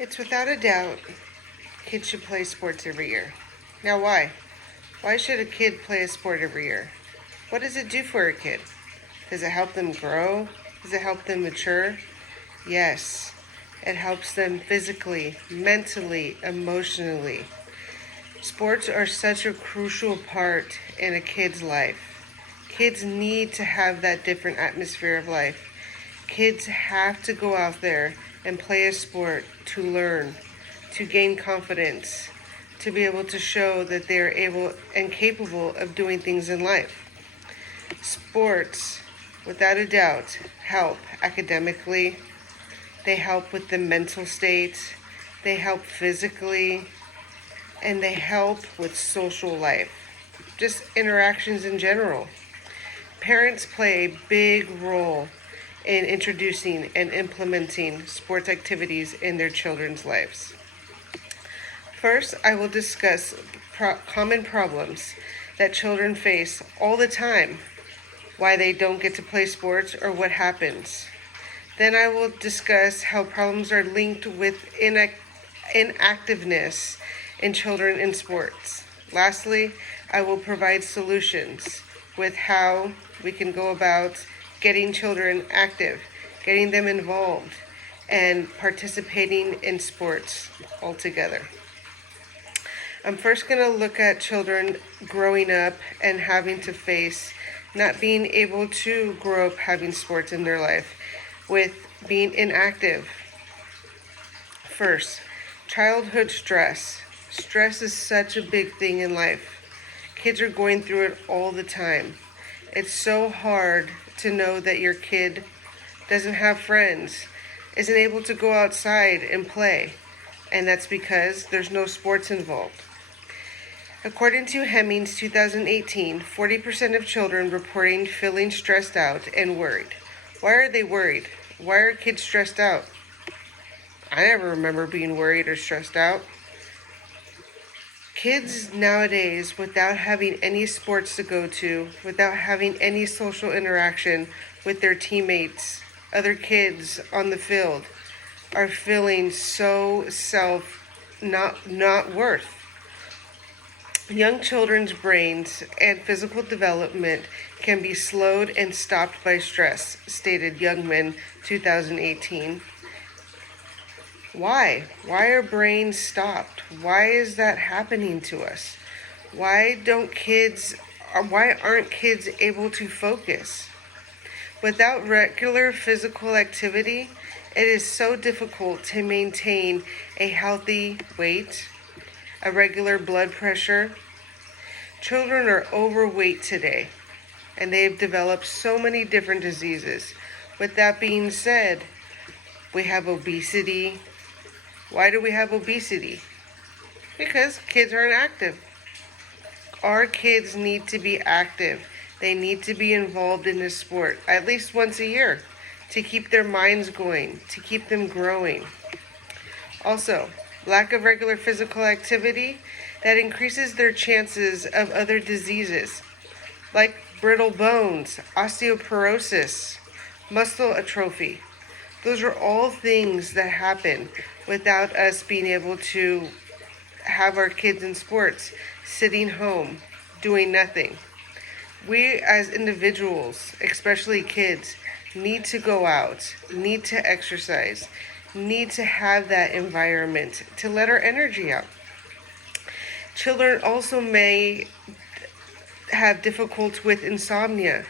It's without a doubt kids should play sports every year. Now why? Why should a kid play a sport every year? What does it do for a kid? Does it help them grow? Does it help them mature? Yes. It helps them physically, mentally, emotionally. Sports are such a crucial part in a kid's life. Kids need to have that different atmosphere of life. Kids have to go out there and play a sport to learn, to gain confidence, to be able to show that they're able and capable of doing things in life. Sports, without a doubt, help academically. They help with the mental state. They help physically. And they help with social life. Just interactions in general. Parents play a big role in introducing and implementing sports activities in their children's lives. First, I will discuss common problems that children face all the time, why they don't get to play sports or what happens. Then I will discuss how problems are linked with inactiveness in children in sports. Lastly, I will provide solutions with how we can go about getting children active, getting them involved, and participating in sports altogether. I'm first going to look at children growing up and having to face not being able to grow up having sports in their life with being inactive. First, childhood stress. Stress is such a big thing in life. Kids are going through it all the time. It's so hard to know that your kid doesn't have friends, isn't able to go outside and play, and that's because there's no sports involved. According to Hemming's 2018, 40% of children reporting feeling stressed out and worried. Why are they worried? Why are kids stressed out? I never remember being worried or stressed out. Kids nowadays, without having any sports to go to, without having any social interaction with their teammates, other kids on the field, are feeling so not worth. Young children's brains and physical development can be slowed and stopped by stress, stated Youngman 2018. Why? Why are brains stopped? Why is that happening to us? Why aren't kids able to focus? Without regular physical activity, it is so difficult to maintain a healthy weight, a regular blood pressure. Children are overweight today, and they have developed so many different diseases. With that being said, we have obesity. Why do we have obesity? Because kids aren't active. Our kids need to be active. They need to be involved in this sport at least once a year to keep their minds going, to keep them growing. Also, lack of regular physical activity that increases their chances of other diseases like brittle bones, osteoporosis, muscle atrophy. Those are all things that happen without us being able to have our kids in sports, sitting home, doing nothing. We as individuals, especially kids, need to go out, need to exercise, need to have that environment to let our energy out. Children also may have difficulty with insomnia,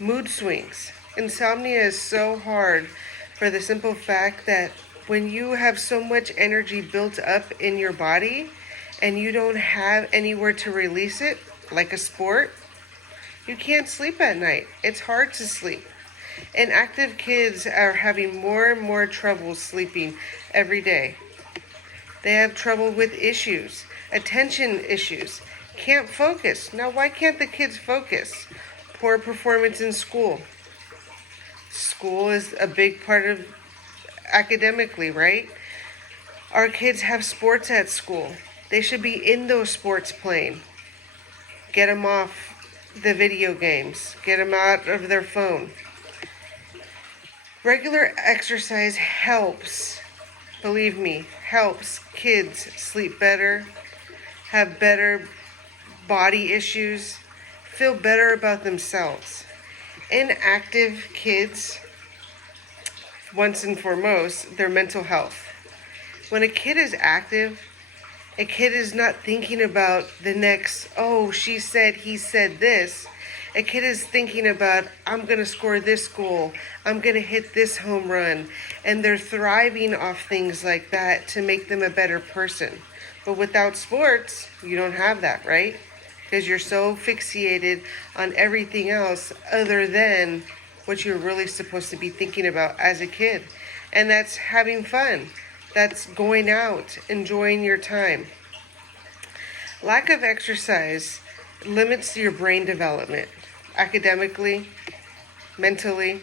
mood swings. Insomnia is so hard for the simple fact that when you have so much energy built up in your body and you don't have anywhere to release it, like a sport, you can't sleep at night. It's hard to sleep. And active kids are having more and more trouble sleeping every day. They have trouble with issues, attention issues, can't focus. Now, why can't the kids focus? Poor performance in school. School is a big part of academically, right? Our kids have sports at school. They should be in those sports playing. Get them off the video games. Get them out of their phone. Regular exercise helps believe me, helps kids sleep better, have better body issues, feel better about themselves. Inactive kids, once and foremost, their mental health. When a kid is active, a kid is not thinking about the next, oh, she said, he said this. A kid is thinking about, I'm going to score this goal. I'm going to hit this home run. And they're thriving off things like that to make them a better person. But without sports, you don't have that, right? Because you're so fixated on everything else other than what you're really supposed to be thinking about as a kid. And that's having fun. That's going out, enjoying your time. Lack of exercise limits your brain development, academically, mentally.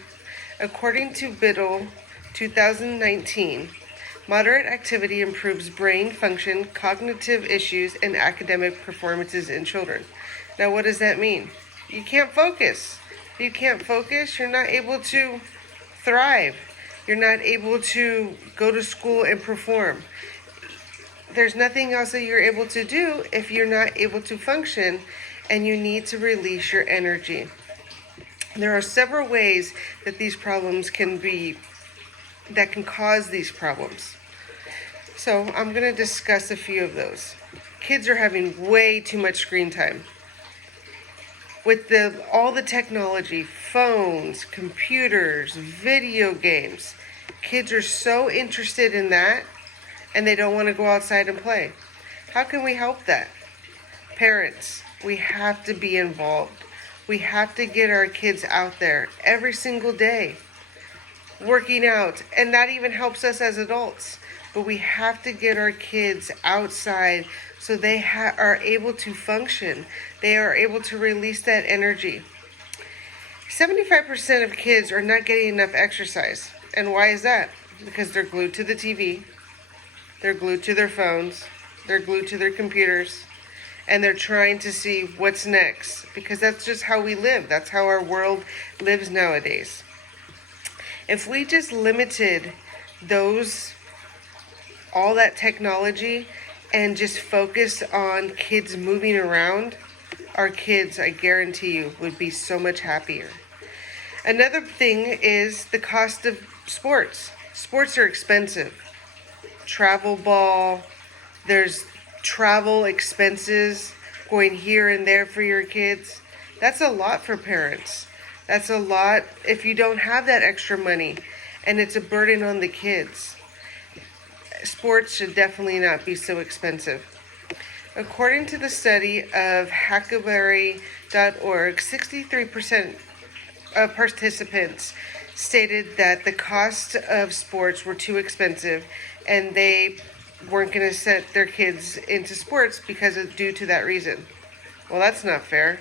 According to Biddle 2019, moderate activity improves brain function, cognitive issues, and academic performances in children. Now, what does that mean? You can't focus. If you can't focus, you're not able to thrive. You're not able to go to school and perform. There's nothing else that you're able to do if you're not able to function, and you need to release your energy. There are several ways that these problems can cause these problems. So I'm going to discuss a few of those. Kids are having way too much screen time. With all the technology, phones, computers, video games, kids are so interested in that, and they don't want to go outside and play. How can we help that? Parents, we have to be involved. We have to get our kids out there every single day, working out, and that even helps us as adults. But we have to get our kids outside so they are able to function. They are able to release that energy. 75% of kids are not getting enough exercise. And why is that? Because they're glued to the TV, they're glued to their phones, they're glued to their computers, and they're trying to see what's next. Because that's just how we live. That's how our world lives nowadays. If we just limited all that technology and just focus on kids moving around, our kids, I guarantee you, would be so much happier. Another thing is the cost of sports. Sports are expensive. Travel ball, there's travel expenses going here and there for your kids. That's a lot for parents. That's a lot if you don't have that extra money, and it's a burden on the kids. Sports should definitely not be so expensive. According to the study of Hackberry.org, 63% of participants stated that the cost of sports were too expensive and they weren't going to send their kids into sports due to that reason. Well, that's not fair.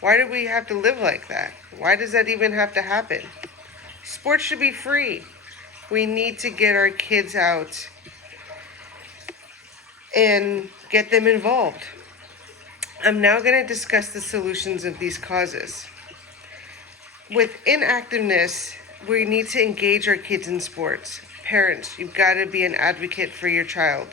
Why do we have to live like that? Why does that even have to happen? Sports should be free. We need to get our kids out and get them involved. I'm now going to discuss the solutions of these causes. With inactiveness, we need to engage our kids in sports. Parents, you've got to be an advocate for your child.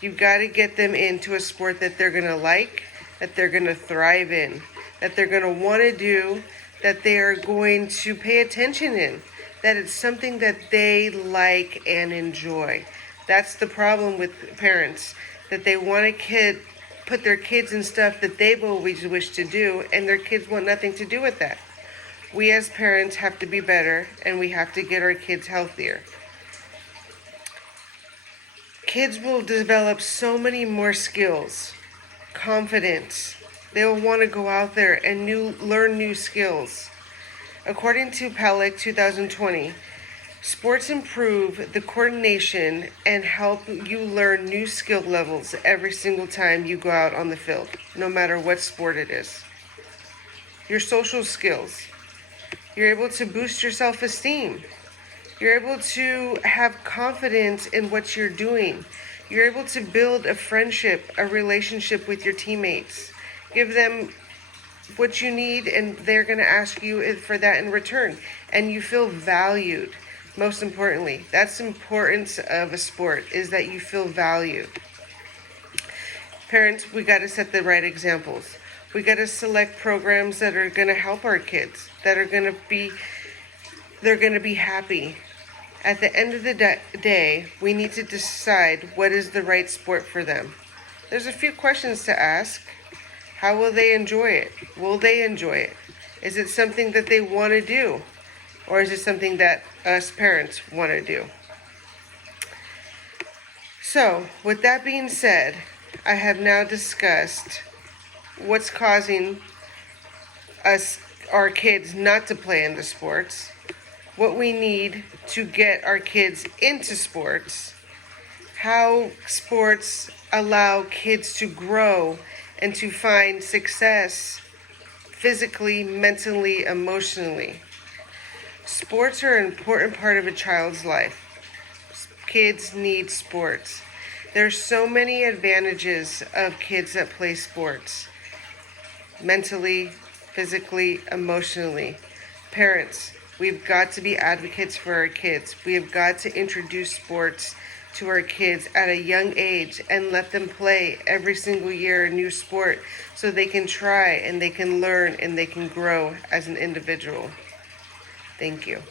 You've got to get them into a sport that they're going to like, that they're going to thrive in, that they're going to want to do, that they are going to pay attention in, that it's something that they like and enjoy. That's the problem with parents, that they want to put their kids in stuff that they've always wished to do, and their kids want nothing to do with that. We as parents have to be better, and we have to get our kids healthier. Kids will develop so many more skills, confidence. They'll want to go out there and learn new skills. According to Pellick 2020, sports improve the coordination and help you learn new skill levels every single time you go out on the field, no matter what sport it is. Your social skills. You're able to boost your self-esteem. You're able to have confidence in what you're doing. You're able to build a friendship, a relationship with your teammates. Give them what you need, and they're going to ask you for that in return. And you feel valued. Most importantly, that's the importance of a sport, is that you feel valued. Parents, we got to set the right examples. We got to select programs that are going to help our kids, that are going to be, they're going to be happy. At the end of the day, we need to decide what is the right sport for them. There's a few questions to ask. How will they enjoy it? Will they enjoy it? Is it something that they want to do? Or is it something that us parents want to do? So, with that being said, I have now discussed what's causing our kids not to play in the sports, what we need to get our kids into sports, how sports allow kids to grow and to find success physically, mentally, emotionally. Sports are an important part of a child's life. Kids need sports. There's so many advantages of kids that play sports. Mentally, physically, emotionally. Parents, we've got to be advocates for our kids. We have got to introduce sports to our kids at a young age and let them play every single year a new sport so they can try and they can learn and they can grow as an individual. Thank you.